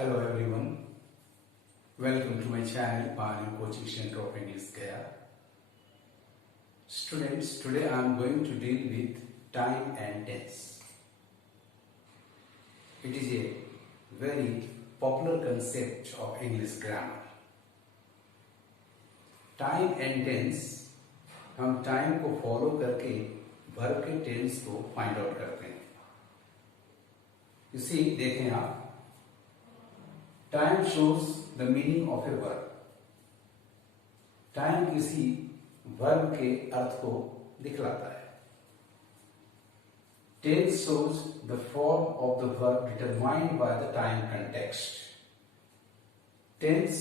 Hello everyone, welcome to my channel Pioneer Coaching Center of English Gaya. Students, today I am going to deal with time and tense. It is a very popular concept of English grammar. Time and tense, हम time को follow करके verb के tense को find out करते हैं. इसी देखें आप, time shows the meaning of a verb. Time किसी वर्ब के अर्थ को दिखलाता है. Tense shows the form of the verb determined by the time context. Tense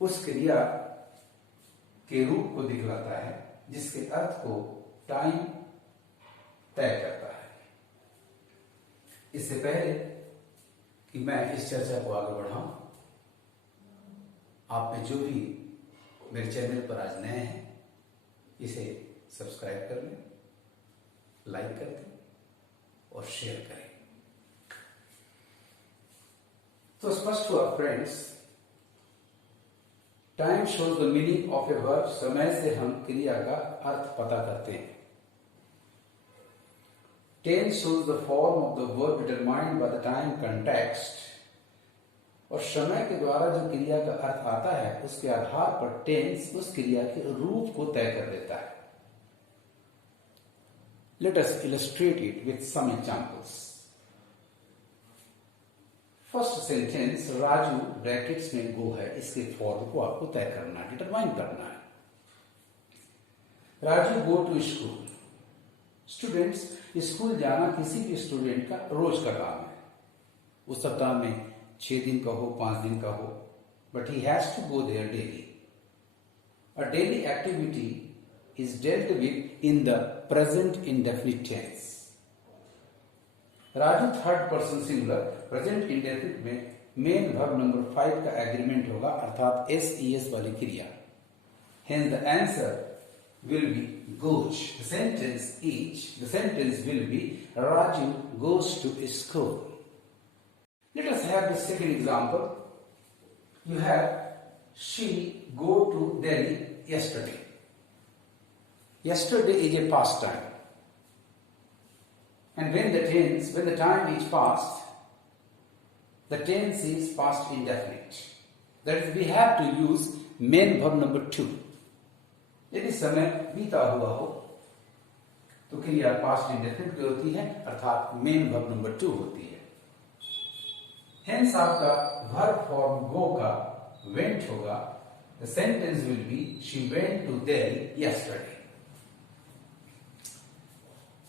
उस क्रिया के रूप को दिखलाता है जिसके अर्थ को टाइम तय करता है. इससे पहले कि मैं इस चर्चा को आगे बढ़ाऊं, आप में जो भी मेरे चैनल पर आज नए हैं, इसे सब्सक्राइब कर लें, लाइक कर दें और शेयर करें. तो स्पष्ट हुआ friends, time shows the meaning of a verb. समय से हम क्रिया का अर्थ पता करते हैं. Tense shows the form of the verb determined by the time context. और समय के द्वारा जो क्रिया का अर्थ आता है उसके आधार पर टेंस उस क्रिया के रूप को तय कर देता है. Let us illustrate it with some examples. First sentence, Raju ब्रैकेट्स में गो है, इसके फॉर्म को आपको तय करना है, डिटरमाइन करना है. Raju go to school. Students, school जाना किसी भी स्टूडेंट का रोज का काम है. उस सप्ताह में 6 दिन का हो, 5 दिन का हो, but he has to go there daily. A daily activity is dealt with in the present indefinite tense. Raju third person singular present indefinite में मेन वर्ब नंबर 5 का एग्रीमेंट होगा, अर्थात एस वाली क्रिया. Hence the answer will be goes. The sentence will be Raju goes to school. Let us have the second example. You have she go to Delhi yesterday. Yesterday is a past time. And when the time is past, the tense is past indefinite. That is, we have to use main verb number 2. यदि समय बीता हुआ हो तो क्रिया past indefinite की होती है, अर्थात मेन वर्ब नंबर 2 होती है. हेंस आपका वर्ब फॉर्म गो का वेंट होगा. The sentence will be she went to Delhi yesterday.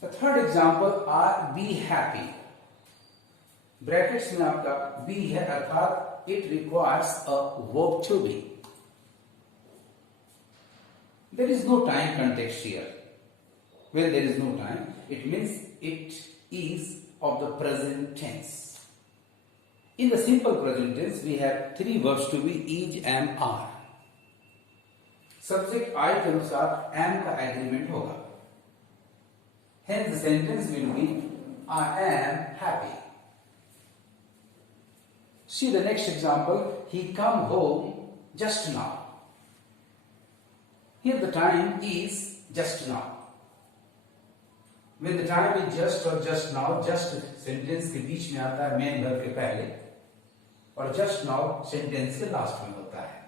The third example, are be happy. Brackets में आपका बी है, अर्थात it requires a verb to be. There is no time context here. When there is no time, it means it is of the present tense. In the simple present tense, we have 3 verbs to be, is, am, are. Subject I के अनुसार am का agreement होगा. Hence the sentence will be I am happy. See the next example. He come home just now. Here the time is just now. When the time is just or just now, just sentence के बीच में आता है main verb के पहले, और just now sentence के last में होता है.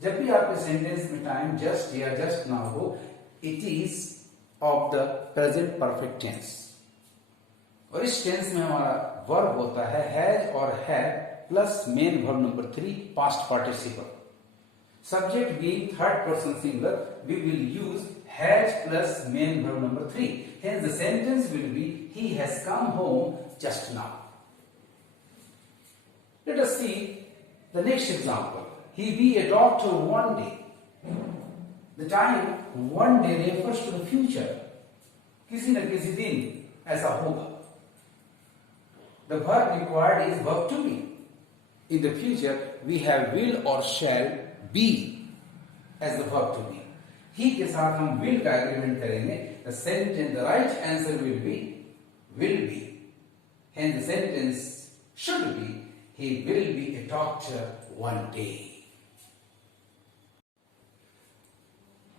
जब भी आपके सेंटेंस में टाइम जस्ट या जस्ट नाउ हो, it is of the present perfect tense. और इस टेंस में हमारा वर्ब होता है हैज और had plus main verb number 3 past participle. Subject being third person singular, we will use has plus main verb number 3. Hence the sentence will be he has come home just now. Let us see the next example. He be a doctor one day. The time one day refers to the future. किसी न किसी दिन ऐसा होगा. The verb required is verb to be. In the future we have will or shall be as the verb to be. He के साथ हम will का एग्रीमेंट करेंगे. The sentence, the right answer will be will be. Hence the sentence should be he will be a doctor one day.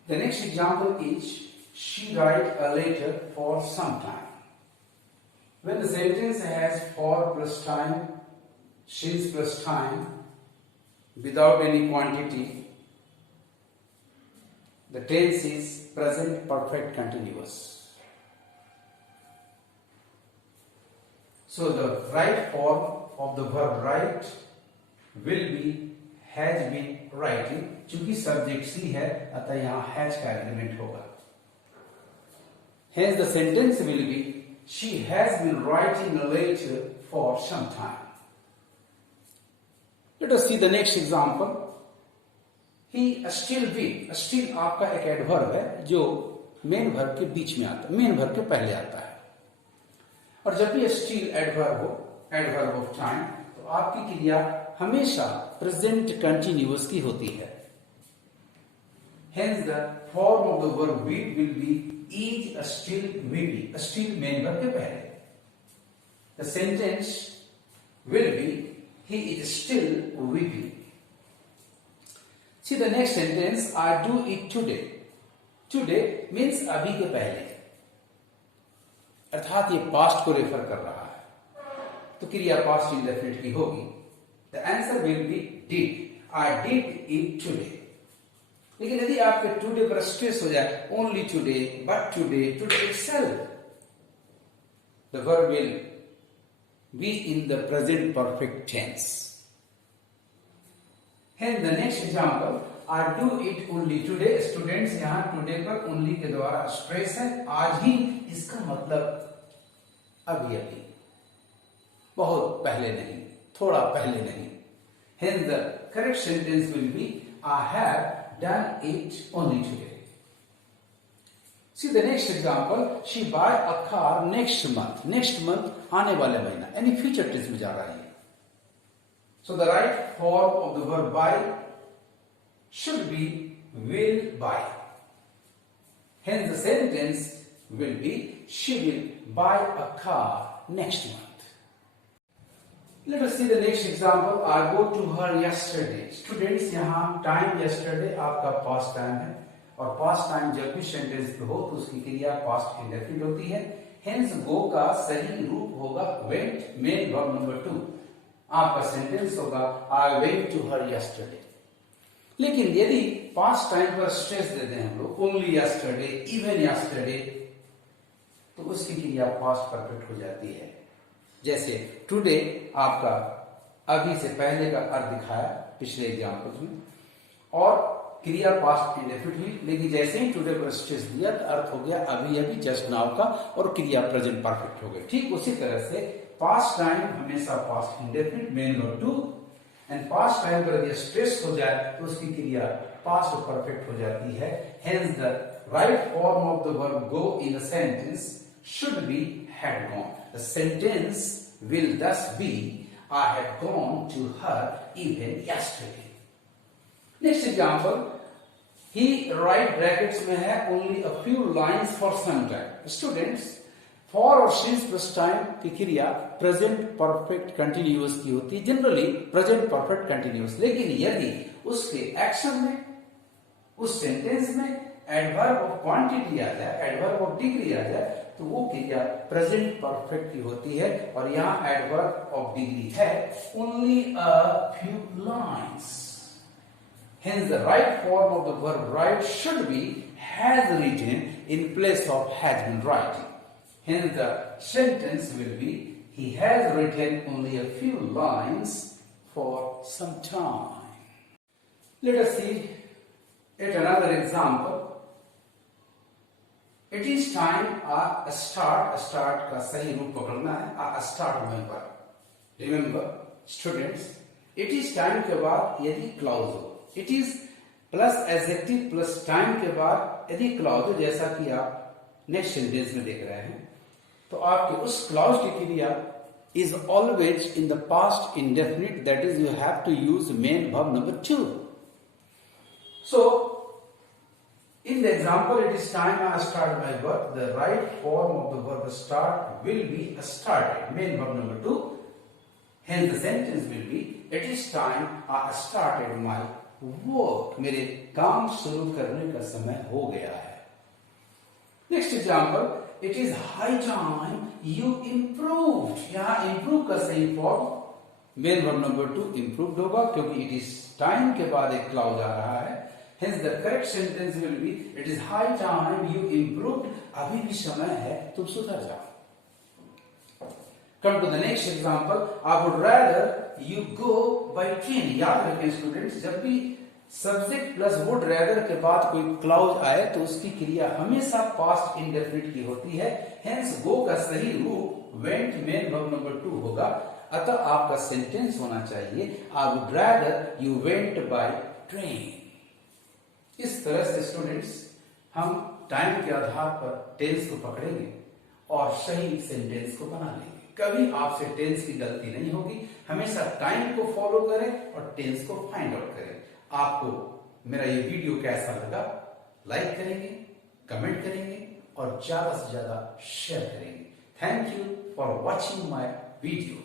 The next example is, she write a letter for some time. When the sentence has for plus time, since plus time, without any quantity, the tense is present perfect continuous. So the right form of the verb write will be has been writing. चूंकि सब्जेक्ट सी है अतः यहां हैज का agreement होगा. Hence the sentence will be, she has been writing a letter for some time. Let us see the next example. He still will. Still आपका एक एडवर्ब है जो मेन वर्ब के बीच में आता है, मेन वर्ब के पहले आता है. और जब भी स्टिल एडवर्ब हो, एडवर्ब ऑफ टाइम, तो आपकी क्रिया हमेशा प्रेजेंट कंटिन्यूअस की होती है. Hence the form of the verb will be is still will be. Still main verb के पहले. The sentence will be, he is still weeping. See the next sentence, I do it today. Today means अभी के पहले, अर्थात ये पास्ट को रेफर कर रहा है, तो क्रिया पास्ट इंडेफिनिट की होगी. The answer will be did. I did it today. लेकिन यदि आपके टुडे पर स्ट्रेस हो जाए, only today, but today, today itself, the verb will be in the present perfect tense. Hence the next example, I do it only today. Students यहां टुडे पर ओनली के द्वारा स्ट्रेस है, आज ही, इसका मतलब अभी अभी, बहुत पहले नहीं, थोड़ा पहले नहीं. Hence the correct sentence will be, I have done it only today. See the next example, she buy a car next month. Next month आने वाले महीना, यानी फ्यूचर टेंस में जा रही है. So the right form of the verb buy should be will buy. Hence the sentence will be, she will buy a car next month. Let us see the next example. I go to her yesterday. Students यहाँ time yesterday आपका past time है, और past time जब भी सेंटेंस पे हो तो उसकी क्रिया past indefinite होती है. Hence go का सही रूप होगा went, main verb number 2. आपका सेंटेंस होगा I went to her yesterday. लेकिन यदि past time पर स्ट्रेस देते हैं हम लोग, only yesterday, even yesterday, तो उसकी क्रिया past perfect हो जाती है. जैसे टुडे आपका अभी से पहले का अर्थ दिखाया पिछले एग्जाम्पल्स में, और क्रिया पास्ट इंडेफिनिट हुई, लेकिन जैसे ही टुडे पर स्ट्रेस दिया तो अर्थ हो गया अभी अभी, जस्ट नाउ का, और क्रिया प्रेजेंट परफेक्ट हो गई. ठीक उसी तरह से पास्ट टाइम हमेशा past indefinite main verb two, and past time पर यदि स्ट्रेस हो जाए तो उसकी क्रिया पास्ट परफेक्ट हो जाती है. Hence the right form of the verb go in the sentence should be had gone. The sentence will thus be, I had gone to her even yesterday. Next example, he write brackets में है only a few lines for some time. Students, for और since plus time की क्रिया present perfect continuous की होती है, generally present perfect continuous. लेकिन यदि उसके एक्शन में, उस सेंटेंस में एडवर्ब ऑफ क्वांटिटी आ जाए, एडवर्ब ऑफ डिग्री आ जाए, तो वो क्रिया प्रेजेंट परफेक्ट की होती है. और यहां एडवर्ब ऑफ डिग्री है only a few lines. Hence the right form of the verb write should be has written in place of has been writing. Hence the sentence will be, he has written only a few lines for some time. Let us see at another example. It is time a start का सही रूप पकड़ना है, a start member. Remember, students, it is time के बाद यदि clause हो, it is plus adjective plus time के बाद यदि clause हो, जैसा कि आप next sentence में देख रहे हैं, तो आपके उस clause की क्रिया is always in the past indefinite. That is, you have to use main verb number 2. So in the example, it is time I start my work. The right form of the verb start will be started, main verb number 2. Hence the sentence will be, it is time I started my work. मेरे काम शुरू करने का समय हो गया है. Next example, it is high time you improved. यहाँ improve का सही फॉर्म मेन वर्ब नंबर 2 improved होगा, क्योंकि it is time के बाद एक क्लाउज आ रहा है. Hence the correct sentence will be, it is high time you improved. अभी भी समय है, तुम सुधर जाओ. Come to the next example. I would rather you go by train. याद रखें स्टूडेंट्स, जब भी सब्जेक्ट प्लस वुड रैदर के बाद कोई क्लाउज आए तो उसकी क्रिया हमेशा पास्ट इंडेफिनिट की होती है. हेंस गो का सही रूप वेंट मेन वर्ब नंबर 2 होगा. अतः आपका सेंटेंस होना चाहिए, I would rather you went by train. इस तरह से स्टूडेंट्स हम टाइम के आधार पर टेंस को पकड़ेंगे और सही सेंटेंस को बना लेंगे. कभी आपसे टेंस की गलती नहीं होगी. हमेशा टाइम को फॉलो करें और टेंस को फाइंड आउट करें. आपको मेरा ये वीडियो कैसा लगा, लाइक करेंगे, कमेंट करेंगे और ज्यादा से ज्यादा शेयर करेंगे. Thank you for watching my video.